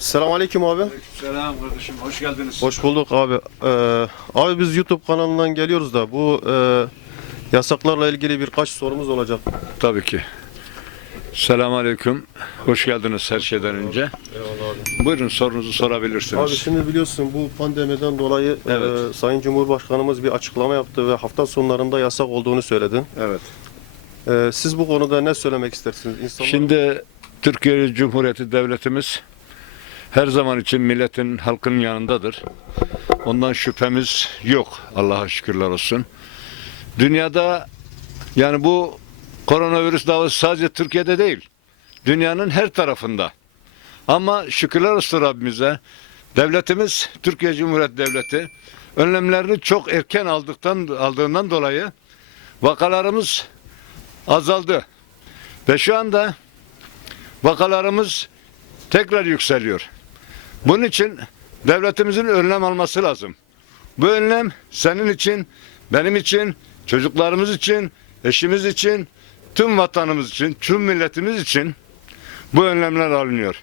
Selamünaleyküm abi. Selam kardeşim, hoş geldiniz. Hoş bulduk abi. Abi biz YouTube kanalından geliyoruz da bu yasaklarla ilgili birkaç sorumuz olacak. Tabii ki. Selamünaleyküm, hoş geldiniz her şeyden önce. Eyvallah abi. Buyurun sorunuzu sorabilirsiniz. Abi şimdi biliyorsun bu pandemiden dolayı Evet. Sayın Cumhurbaşkanımız bir açıklama yaptı ve hafta sonlarında yasak olduğunu söyledi. Evet. Siz bu konuda ne söylemek istersiniz? İnsanlar... Şimdi Türkiye Cumhuriyeti Devletimiz her zaman için milletin, halkın yanındadır. Ondan şüphemiz yok, Allah'a şükürler olsun. Dünyada yani bu koronavirüs davası sadece Türkiye'de değil, dünyanın her tarafında. Ama şükürler olsun Rabbimize, devletimiz, Türkiye Cumhuriyeti Devleti önlemlerini çok erken aldığından dolayı vakalarımız azaldı. Ve şu anda vakalarımız tekrar yükseliyor. Bunun için devletimizin önlem alması lazım. Bu önlem senin için, benim için, çocuklarımız için, eşimiz için, tüm vatanımız için, tüm milletimiz için bu önlemler alınıyor.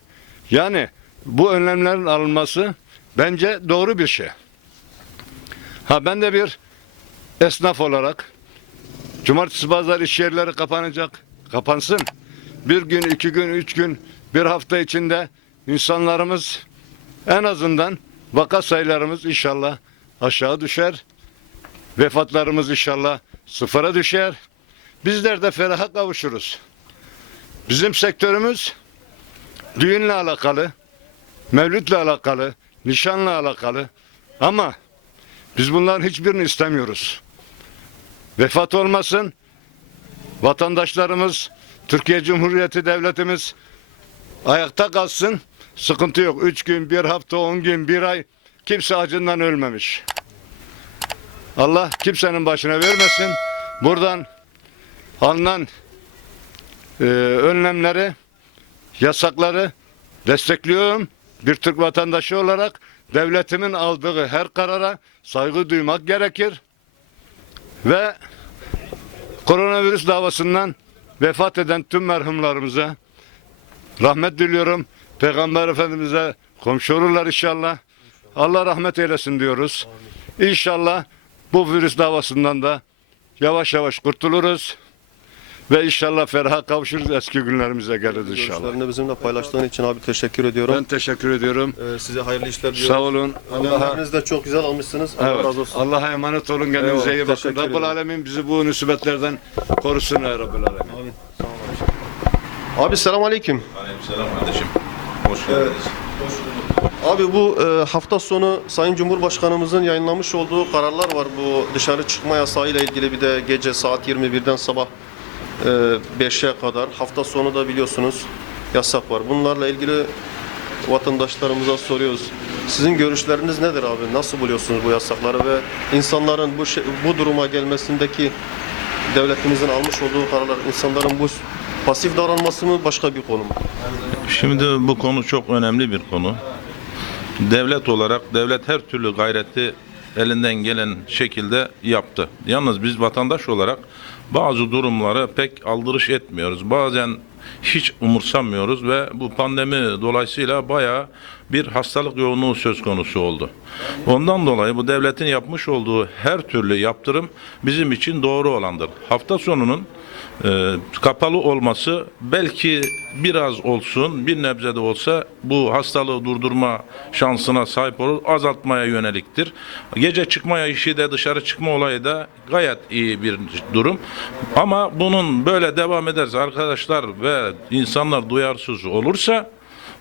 Yani bu önlemlerin alınması bence doğru bir şey. Ben de bir esnaf olarak cumartesi pazar iş yerleri kapanacak. Kapansın. Bir gün, iki gün, üç gün, bir hafta içinde insanlarımız en azından vaka sayılarımız inşallah aşağı düşer. Vefatlarımız inşallah sıfıra düşer. Bizler de feraha kavuşuruz. Bizim sektörümüz düğünle alakalı, mevlütle alakalı, nişanla alakalı. Ama biz bunların hiçbirini istemiyoruz. Vefat olmasın, vatandaşlarımız, Türkiye Cumhuriyeti Devletimiz ayakta kalsın, sıkıntı yok. 3 gün, bir hafta, 10 gün, bir ay kimse acından ölmemiş. Allah kimsenin başına vermesin. Buradan alınan önlemleri, yasakları destekliyorum. Bir Türk vatandaşı olarak devletimin aldığı her karara saygı duymak gerekir. Ve koronavirüs davasından vefat eden tüm merhumlarımıza rahmet diliyorum. Peygamber Efendimiz'e komşu olurlar inşallah. Allah rahmet eylesin diyoruz. İnşallah bu virüs davasından da yavaş yavaş kurtuluruz. Ve inşallah feraha kavuşuruz, eski günlerimize geliriz inşallah. Görüşlerini bizimle paylaştığın için abi teşekkür ediyorum. Ben teşekkür ediyorum. Size hayırlı işler diliyorum. Sağ olun. Önlemlerinizi de çok güzel almışsınız. Allah Evet. razı olsun. Allah'a emanet olun. Kendinize iyi bakın. teşekkür Rabbul ederim. Alemin bizi bu musibetlerden korusun ya Rabbul Alemin. Abi selamünaleyküm. Aleykümselam kardeşim. Hoş geldiniz. Abi bu hafta sonu Sayın Cumhurbaşkanımızın yayınlamış olduğu kararlar var. Bu dışarı çıkma yasağı ile ilgili, bir de gece saat 21'den sabah 5'e kadar. Hafta sonu da biliyorsunuz yasak var. Bunlarla ilgili vatandaşlarımıza soruyoruz. Sizin görüşleriniz nedir abi? Nasıl buluyorsunuz bu yasakları ve insanların bu duruma gelmesindeki devletimizin almış olduğu kararlar, insanların bu pasif davranması mı, başka bir konu mu? Şimdi bu konu çok önemli bir konu. Devlet olarak devlet her türlü gayreti elinden gelen şekilde yaptı. Yalnız biz vatandaş olarak bazı durumlara pek aldırış etmiyoruz. Bazen hiç umursamıyoruz ve bu pandemi dolayısıyla bayağı bir hastalık yoğunluğu söz konusu oldu. Ondan dolayı bu devletin yapmış olduğu her türlü yaptırım bizim için doğru olandır. Hafta sonunun kapalı olması belki biraz olsun, bir nebze de olsa bu hastalığı durdurma şansına sahip olur, azaltmaya yöneliktir. Gece çıkmaya işi de, dışarı çıkma olayı da gayet iyi bir durum. Ama bunun böyle devam ederse arkadaşlar ve insanlar duyarsız olursa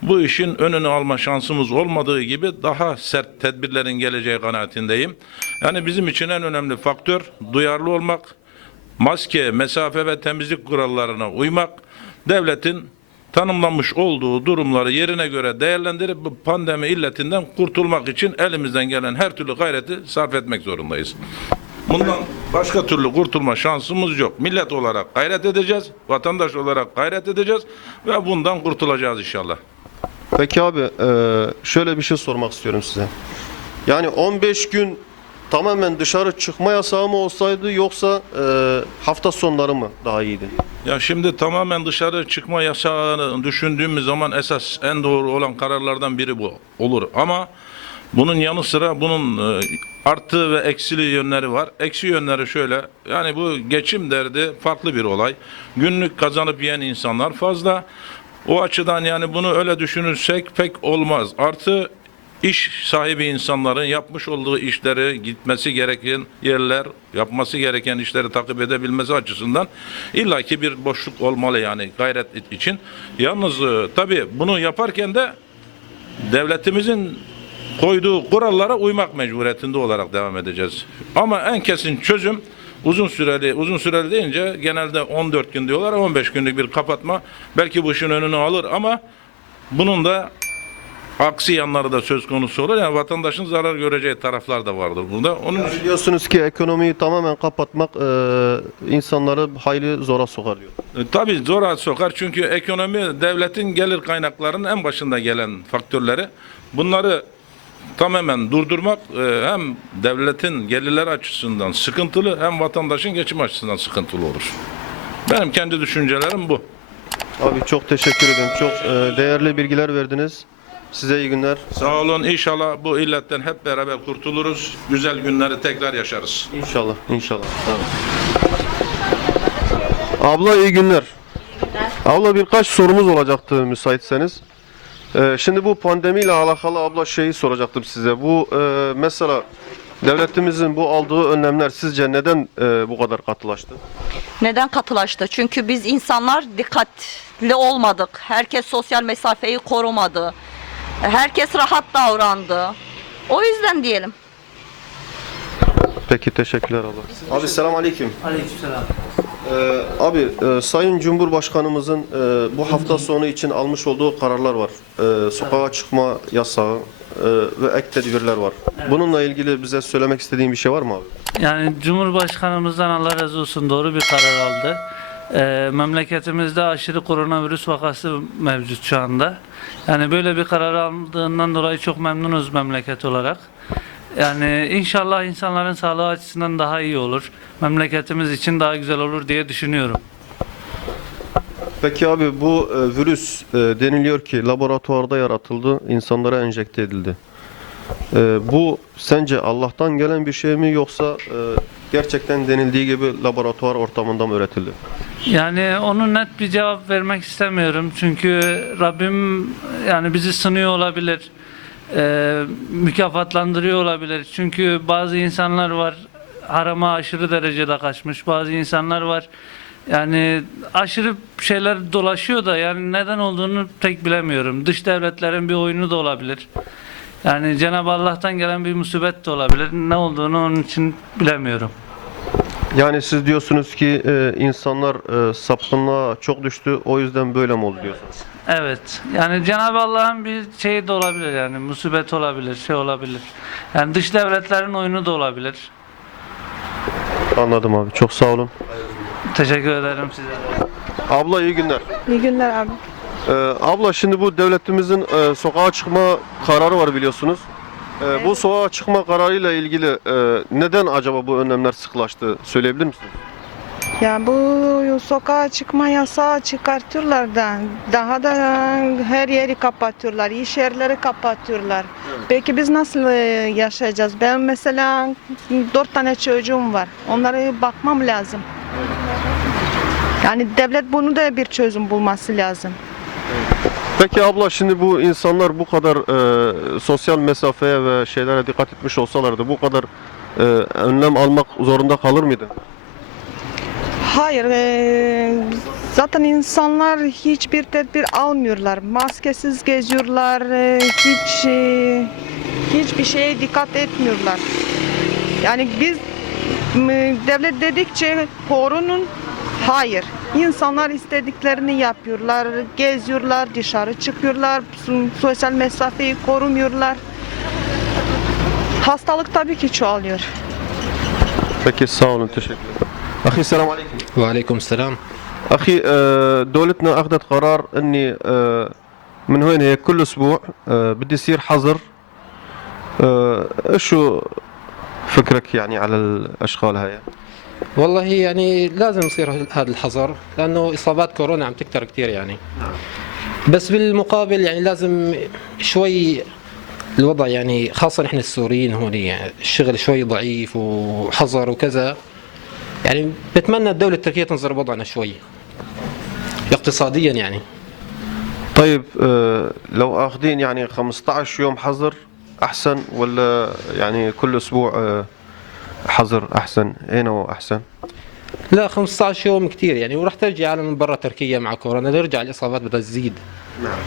bu işin önünü alma şansımız olmadığı gibi daha sert tedbirlerin geleceği kanaatindeyim. Yani bizim için en önemli faktör duyarlı olmak, maske, mesafe ve temizlik kurallarına uymak, devletin tanımlanmış olduğu durumları yerine göre değerlendirip bu pandemi illetinden kurtulmak için elimizden gelen her türlü gayreti sarf etmek zorundayız. Bundan başka türlü kurtulma şansımız yok. Millet olarak gayret edeceğiz, vatandaş olarak gayret edeceğiz ve bundan kurtulacağız inşallah. Peki abi şöyle bir şey sormak istiyorum size. Yani 15 gün tamamen dışarı çıkma yasağı mı olsaydı yoksa hafta sonları mı daha iyiydi? Ya şimdi tamamen dışarı çıkma yasağını düşündüğümüz zaman esas en doğru olan kararlardan biri bu olur. Ama bunun yanı sıra bunun artı ve eksili yönleri var. Eksi yönleri şöyle, yani bu geçim derdi farklı bir olay. Günlük kazanıp yiyen insanlar fazla. O açıdan yani bunu öyle düşünürsek pek olmaz. Artı iş sahibi insanların yapmış olduğu işleri, gitmesi gereken yerler, yapması gereken işleri takip edebilmesi açısından illaki bir boşluk olmalı yani gayret için. Yalnız tabii bunu yaparken de devletimizin koyduğu kurallara uymak mecburiyetinde olarak devam edeceğiz. Ama en kesin çözüm uzun süreli deyince genelde 14 gün diyorlar, 15 günlük bir kapatma belki bu işin önünü alır ama bunun da aksi yanları da söz konusu olur. Yani vatandaşın zarar göreceği taraflar da vardır burada. Onun için Biliyorsunuz ki ekonomiyi tamamen kapatmak insanları hayli zora sokar diyor. tabii zora sokar çünkü ekonomi devletin gelir kaynaklarının en başında gelen faktörleri. Bunları tamamen durdurmak hem devletin gelirleri açısından sıkıntılı hem vatandaşın geçim açısından sıkıntılı olur. Benim kendi düşüncelerim bu. Abi çok teşekkür ederim. Çok değerli bilgiler verdiniz. Size iyi günler. Sağ olun. İnşallah bu illetten hep beraber kurtuluruz. Güzel günleri tekrar yaşarız. İnşallah, inşallah. Abla iyi günler. Abla birkaç sorumuz olacaktı müsaitseniz. Şimdi bu pandemiyle alakalı abla şeyi soracaktım size. Bu mesela devletimizin bu aldığı önlemler sizce neden bu kadar katılaştı? Neden katılaştı? Çünkü biz insanlar dikkatli olmadık. Herkes sosyal mesafeyi korumadı. Herkes rahat davrandı. O yüzden diyelim. Peki teşekkürler abla. Abi selam aleyküm. Aleykümselam. Abi Sayın Cumhurbaşkanımızın bu hafta sonu için almış olduğu kararlar var. Sokağa çıkma yasağı ve ek tedbirler var. Bununla ilgili bize söylemek istediğin bir şey var mı abi? Yani Cumhurbaşkanımızdan Allah razı olsun doğru bir karar aldı. Memleketimizde aşırı koronavirüs vakası mevcut şu anda. Yani böyle bir karar aldığından dolayı çok memnunuz memleket olarak. Yani inşallah insanların sağlığı açısından daha iyi olur. Memleketimiz için daha güzel olur diye düşünüyorum. Peki abi bu virüs deniliyor ki laboratuvarda yaratıldı, insanlara enjekte edildi. Bu sence Allah'tan gelen bir şey mi yoksa gerçekten denildiği gibi laboratuvar ortamında mı üretildi? Yani onun net bir cevap vermek istemiyorum. Çünkü Rabbim yani bizi sınıyor olabilir. Mükafatlandırıyor olabilir. Çünkü bazı insanlar var harama aşırı derecede kaçmış. Bazı insanlar var yani aşırı şeyler dolaşıyor da yani neden olduğunu pek bilemiyorum. Dış devletlerin bir oyunu da olabilir. Yani Cenab-ı Allah'tan gelen bir musibet de olabilir. Ne olduğunu onun için bilemiyorum. Yani siz diyorsunuz ki insanlar sapkınlığa çok düştü, o yüzden böyle mi oldu diyorsunuz? Evet. Yani Cenab-ı Allah'ın bir şeyi de olabilir yani musibet olabilir, şey olabilir. Yani dış devletlerin oyunu da olabilir. Anladım abi, çok sağ olun. Teşekkür ederim size. Abla iyi günler. İyi günler abi. Abla şimdi bu devletimizin sokağa çıkma kararı var biliyorsunuz. Bu sokağa çıkma kararıyla ilgili neden acaba bu önlemler sıklaştı söyleyebilir misiniz? Ya bu sokağa çıkma yasağı çıkartıyorlar da daha da her yeri kapatıyorlar, iş yerleri kapatıyorlar. Peki biz nasıl yaşayacağız? Ben mesela 4 tane çocuğum var. Onlara bakmam lazım. Yani devlet bunu da bir çözüm bulması lazım. Peki abla şimdi bu insanlar bu kadar sosyal mesafeye ve şeylere dikkat etmiş olsalardı bu kadar önlem almak zorunda kalır mıydı? Hayır, zaten insanlar hiçbir tedbir almıyorlar. Maskesiz geziyorlar, hiçbir şeye dikkat etmiyorlar. Yani biz devlet dedikçe korunun, hayır. İnsanlar istediklerini yapıyorlar, geziyorlar, dışarı çıkıyorlar, sosyal mesafeyi korumuyorlar. Hastalık tabii ki çoğalıyor. Peki sağ olun teşekkür ederim. Ahi selam aleyküm. وعليكم السلام. أخي دولتنا أخذت قرار أني من هنا هي كل أسبوع بدي يصير حظر شو فكرك يعني على الأشغال هاي؟ والله يعني لازم يصير هذا الحظر لأنه إصابات كورونا عم تكتر كتير يعني. بس بالمقابل يعني لازم شوي الوضع يعني خاصة نحن السوريين هون يعني الشغل شوي ضعيف وحظر وكذا. يعني بتمنى الدولة التركية تنظر وضعنا شوي اقتصاديا يعني. طيب لو اخذين يعني 15 يوم حظر احسن ولا يعني كل اسبوع حظر احسن؟ اي نوع احسن؟ لا 15 يوم كتير يعني وراح ترجع عالم من برا تركيا مع كورونا ترجع الإصابات بدها تزيد.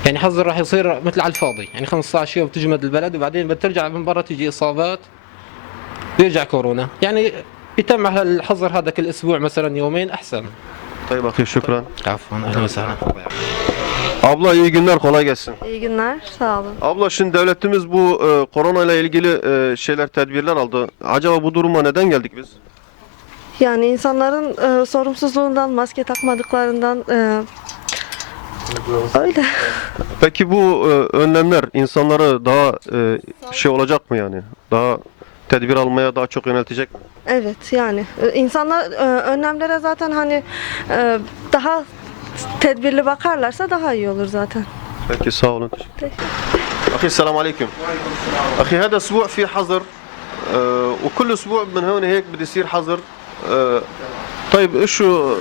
يعني حظر راح يصير مثل على الفاضي يعني 15 يوم تجمد البلد وبعدين بترجع من برا تجي إصابات بيرجع كورونا يعني يتم على الحظر هذا كل أسبوع مثلا يومين أحسن. طيب أخي şükran. عفوا أهلا وسهلا. Abla iyi günler, kolay gelsin. İyi günler, sağ olun. Abla şimdi devletimiz bu korona ile ilgili tedbirler aldı. Acaba bu duruma neden geldik biz? Yani insanların sorumsuzluğundan, maske takmadıklarından öyle. Peki bu önlemler insanları daha olacak mı yani? Daha tedbir almaya daha çok yöneltecek mi? Evet yani insanlar önlemlere zaten hani daha tedbirli bakarlarsa daha iyi olur zaten. Peki sağ olun. أخي السلام عليكم. أخي هذا أسبوع في حظر وكل أسبوع من هون هيك بده يصير حظر. طيب إيش شو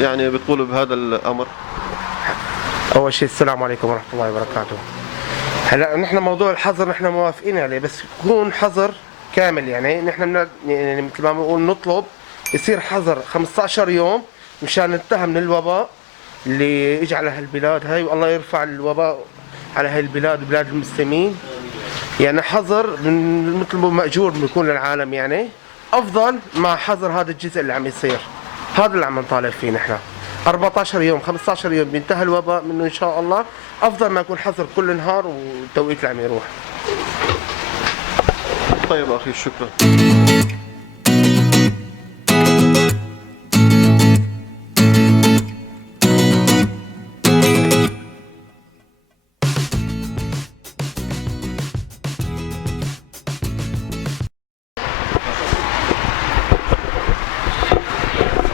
يعني بتقولوا بهذا الأمر؟ اول شيء السلام عليكم ورحمه الله وبركاته. هلا نحن موضوع الحظر نحن موافقين عليه بس يكون حظر كامل يعني نحن يعني مثل ما بنقول نطلب يصير حظر 15 يوم مشان ننتهي من الوباء اللي اجى على هالبلاد هاي والله يرفع الوباء على هاي البلاد بلاد المسلمين. يعني حظر مثل ما مأجور بيكون للعالم يعني افضل مع حظر هذا الجزء اللي عم يصير. هذا اللي عم نطالب فيه نحن. 14 يوم 15 يوم بينتهي الوباء منه ان شاء الله افضل ما يكون حظر كل نهار والتوقيت اللي عم يروح. طيب أخي شكرا.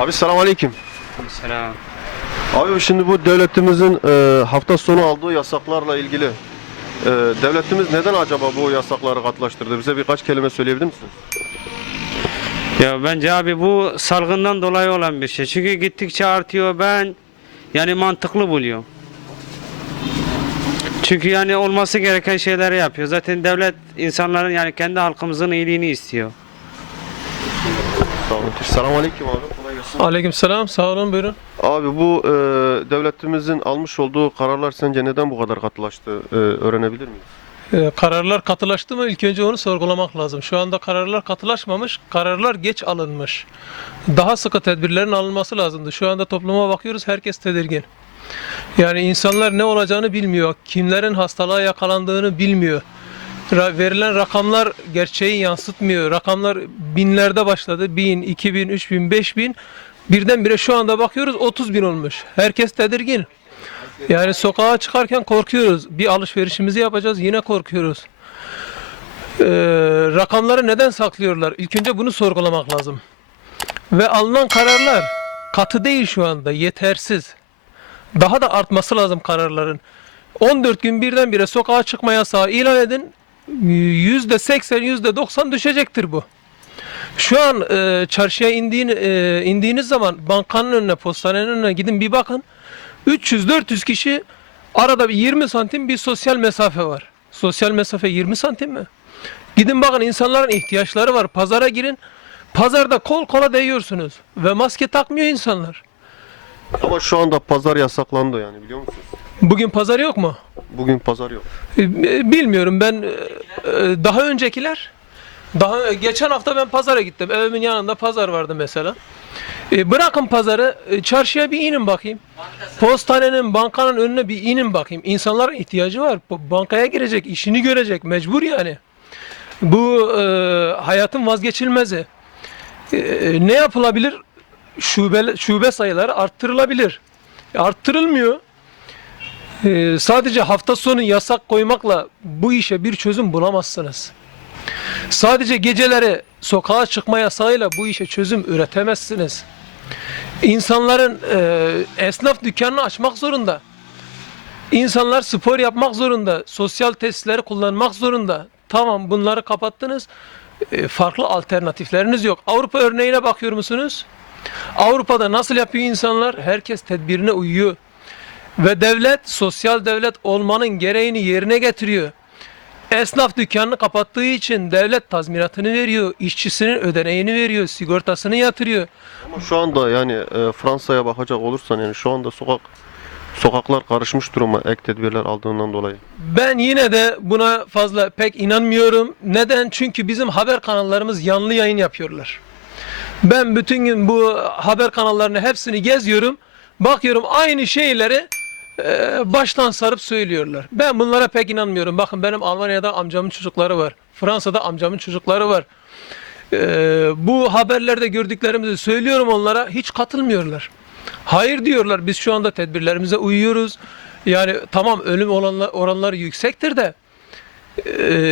Abi selamun aleyküm. Selam. Abi şimdi bu devletimizin hafta sonu aldığı yasaklarla ilgili devletimiz neden acaba bu yasakları katılaştırdı? Bize birkaç kelime söyleyebilir misiniz? Ya bence abi bu salgından dolayı olan bir şey. Çünkü gittikçe artıyor. Ben yani mantıklı buluyorum. Çünkü yani olması gereken şeyleri yapıyor. Zaten devlet insanların yani kendi halkımızın iyiliğini istiyor. Sağ olun. Selamun aleyküm abi. Kolay gelsin. Aleykümselam, sağ olun, buyurun. Abi bu devletimizin almış olduğu kararlar sence neden bu kadar katılaştı? Öğrenebilir miyiz? Kararlar katılaştı mı? İlk önce onu sorgulamak lazım. Şu anda kararlar katılaşmamış, kararlar geç alınmış. Daha sıkı tedbirlerin alınması lazımdı. Şu anda topluma bakıyoruz, herkes tedirgin. Yani insanlar ne olacağını bilmiyor, kimlerin hastalığa yakalandığını bilmiyor. Verilen rakamlar gerçeği yansıtmıyor. Rakamlar binlerde başladı. 1000, 2000, 3000, 5000. Birdenbire şu anda bakıyoruz 30.000 olmuş. Herkes tedirgin. Yani sokağa çıkarken korkuyoruz. Bir alışverişimizi yapacağız yine korkuyoruz. Rakamları neden saklıyorlar? İlk önce bunu sorgulamak lazım. Ve alınan kararlar katı değil şu anda, yetersiz. Daha da artması lazım kararların. 14 gün birdenbire sokağa çıkma yasağı ilan edin. %80, %90 düşecektir bu. Şu an çarşıya indiğiniz zaman bankanın önüne, postanenin önüne gidin bir bakın. 300-400 kişi arada bir 20 santim bir sosyal mesafe var. Sosyal mesafe 20 santim mi? Gidin bakın insanların ihtiyaçları var. Pazara girin. Pazarda kol kola değiyorsunuz. Ve maske takmıyor insanlar. Ama şu anda pazar yasaklandı yani biliyor musunuz? Bugün pazar yok mu? Bugün pazar yok. Bilmiyorum ben daha öncekiler geçen hafta ben pazara gittim. Evimin yanında pazar vardı mesela. Bırakın pazarı, çarşıya bir inin bakayım. Postanenin, bankanın önüne bir inin bakayım. İnsanların ihtiyacı var. Bankaya girecek, işini görecek, mecbur yani. Bu hayatın vazgeçilmezi. Ne yapılabilir? Şube sayıları arttırılabilir. Arttırılmıyor. Sadece hafta sonu yasak koymakla bu işe bir çözüm bulamazsınız. Sadece geceleri sokağa çıkma yasağıyla bu işe çözüm üretemezsiniz. İnsanların esnaf dükkanını açmak zorunda. İnsanlar spor yapmak zorunda. Sosyal tesisleri kullanmak zorunda. Tamam, bunları kapattınız. Farklı alternatifleriniz yok. Avrupa örneğine bakıyor musunuz? Avrupa'da nasıl yapıyor insanlar? Herkes tedbirine uyuyor. Ve devlet, sosyal devlet olmanın gereğini yerine getiriyor. Esnaf dükkanını kapattığı için devlet tazminatını veriyor, işçisinin ödeneğini veriyor, sigortasını yatırıyor. Ama şu anda yani Fransa'ya bakacak olursan yani şu anda sokaklar karışmış duruma ek tedbirler aldığından dolayı. Ben yine de buna fazla pek inanmıyorum. Neden? Çünkü bizim haber kanallarımız yanlı yayın yapıyorlar. Ben bütün gün bu haber kanallarını hepsini geziyorum. Bakıyorum aynı şeyleri baştan sarıp söylüyorlar. Ben bunlara pek inanmıyorum. Bakın benim Almanya'da amcamın çocukları var. Fransa'da amcamın çocukları var. Bu haberlerde gördüklerimizi söylüyorum onlara, hiç katılmıyorlar. Hayır diyorlar, biz şu anda tedbirlerimize uyuyoruz. Yani tamam, ölüm oranları yüksektir de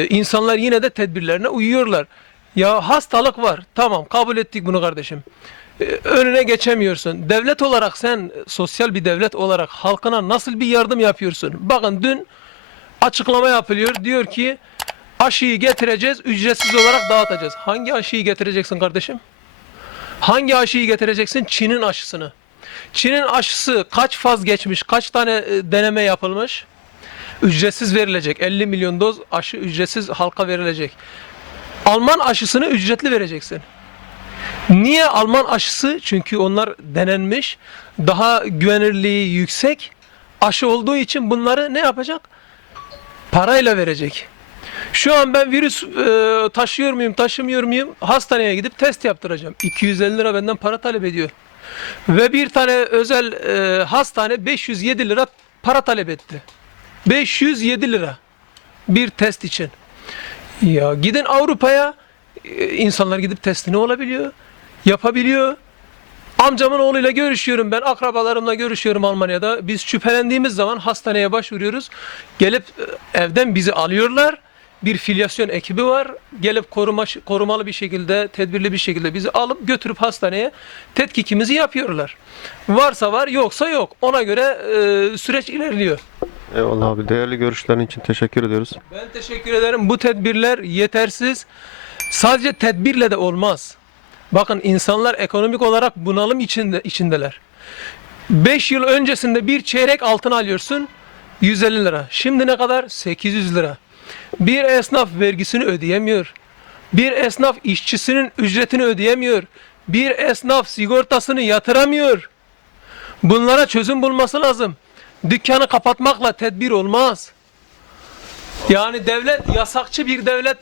insanlar yine de tedbirlerine uyuyorlar. Ya hastalık var, tamam kabul ettik bunu kardeşim. Önüne geçemiyorsun. Devlet olarak sen, sosyal bir devlet olarak halkına nasıl bir yardım yapıyorsun? Bakın dün açıklama yapılıyor. Diyor ki aşıyı getireceğiz, ücretsiz olarak dağıtacağız. Hangi aşıyı getireceksin kardeşim? Hangi aşıyı getireceksin? Çin'in aşısını. Çin'in aşısı kaç faz geçmiş, kaç tane deneme yapılmış? Ücretsiz verilecek. 50 milyon doz aşı ücretsiz halka verilecek. Alman aşısını ücretli vereceksin. Niye Alman aşısı? Çünkü onlar denenmiş, daha güvenilirliği yüksek aşı olduğu için bunları ne yapacak? Parayla verecek. Şu an ben virüs taşıyor muyum, taşımıyor muyum? Hastaneye gidip test yaptıracağım. 250 lira benden para talep ediyor. Ve bir tane özel hastane 507 lira para talep etti. 507 lira bir test için. Ya gidin Avrupa'ya, insanlar gidip testini olabiliyor, yapabiliyor. Amcamın oğluyla görüşüyorum ben, akrabalarımla görüşüyorum Almanya'da. Biz şüphelendiğimiz zaman hastaneye başvuruyoruz. Gelip evden bizi alıyorlar. Bir filyasyon ekibi var. Gelip korumalı bir şekilde, tedbirli bir şekilde bizi alıp götürüp hastaneye tetkikimizi yapıyorlar. Varsa var, yoksa yok. Ona göre süreç ilerliyor. Eyvallah abi. Değerli görüşlerin için teşekkür ediyoruz. Ben teşekkür ederim. Bu tedbirler yetersiz. Sadece tedbirle de olmaz. Bakın insanlar ekonomik olarak bunalım içindeler. 5 yıl öncesinde bir çeyrek altın alıyorsun 150 lira. Şimdi ne kadar? 800 lira. Bir esnaf vergisini ödeyemiyor. Bir esnaf işçisinin ücretini ödeyemiyor. Bir esnaf sigortasını yatıramıyor. Bunlara çözüm bulması lazım. Dükkanı kapatmakla tedbir olmaz. Yani devlet yasakçı bir devlet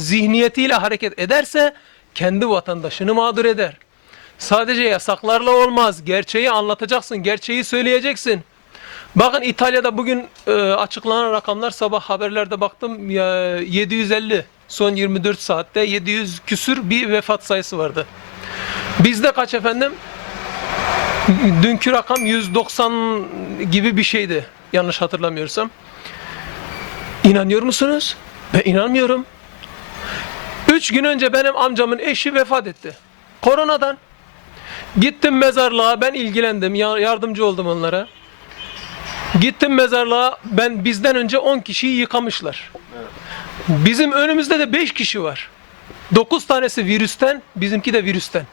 zihniyetiyle hareket ederse kendi vatandaşını mağdur eder. Sadece yasaklarla olmaz. Gerçeği anlatacaksın, gerçeği söyleyeceksin. Bakın İtalya'da bugün açıklanan rakamlar, sabah haberlerde baktım, 750, son 24 saatte 700 küsür bir vefat sayısı vardı. Bizde kaç efendim? Dünkü rakam 190 gibi bir şeydi, yanlış hatırlamıyorsam. İnanıyor musunuz? Ben inanmıyorum. 3 gün önce benim amcamın eşi vefat etti. Koronadan. Gittim mezarlığa, ben ilgilendim, yardımcı oldum onlara. Gittim mezarlığa, bizden önce 10 kişiyi yıkamışlar. Bizim önümüzde de 5 kişi var. 9 tanesi virüsten, bizimki de virüsten.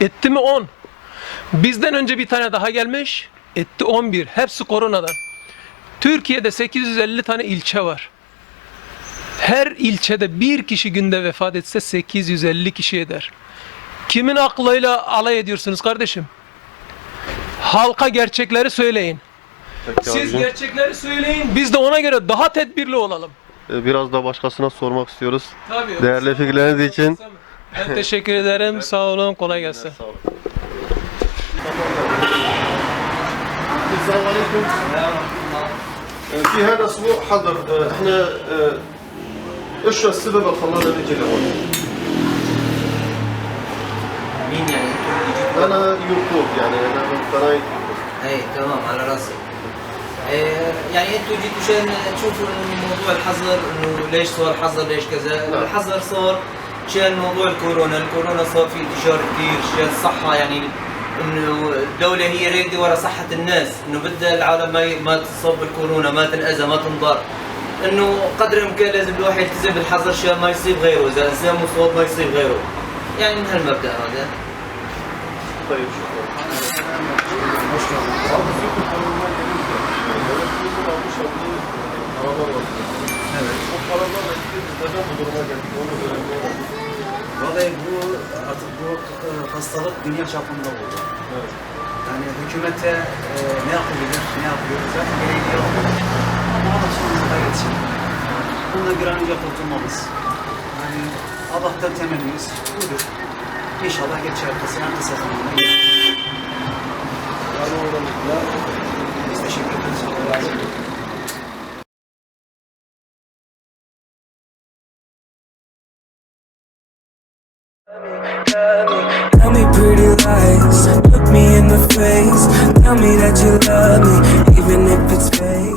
Etti mi 10. Bizden önce bir tane daha gelmiş, etti 11. Hepsi koronadan. Türkiye'de 850 tane ilçe var. Her ilçede bir kişi günde vefat etse 850 kişi eder. Kimin aklıyla alay ediyorsunuz kardeşim? Halka gerçekleri söyleyin. Peki Siz abicim. gerçekleri söyleyin, biz de ona göre daha tedbirli olalım. Biraz da başkasına sormak istiyoruz. Tabii. Değerli fikirleriniz için. Ben teşekkür ederim. Sağ olun. Kolay gelsin. Sağ olun. السلام عليكم. في هذا الاسبوع حضر احنا ايش السبب اللي خلانا نجي لهون؟ مين يعني؟ انا يوتيوب يعني انا من قناه يوتيوب. اي تمام على راسي. يعني انتوا جيتوا عشان تشوفوا انه موضوع الحظر انه ليش صار حظر ليش كذا. الحظر صار عشان موضوع الكورونا صار في انتشار كثير عشان الصحة، يعني انه الدولة هي رايدة ورا صحة الناس، انه بدها العالم ما تصاب بالكورونا، ما تنأذى، ما تنضر. انه قدر الامكان لازم الواحد يلتزم بالحظر عشان ما يصيب غيره، اذا انسان مصاب ما يصيب غيره. يعني من هالمبدأ هذا. طيب شكرا. Vallahi artık bu hastalık dünya çapında oldu. Evet. Yani hükümete ne yapabilir, ne yapıyor? Zaten gereğini yapıyor. Ama Allah sonunda yetişir. Bundan bir an önce kurtulmamız. Yani Allah'tan temennimiz budur. İnşallah geçer. En kısa zamanda geçer. Biz teşekkür ederiz. Allah razı olsun. Tell me pretty lies, look me in the face. Tell me that you love me, even if it's fake.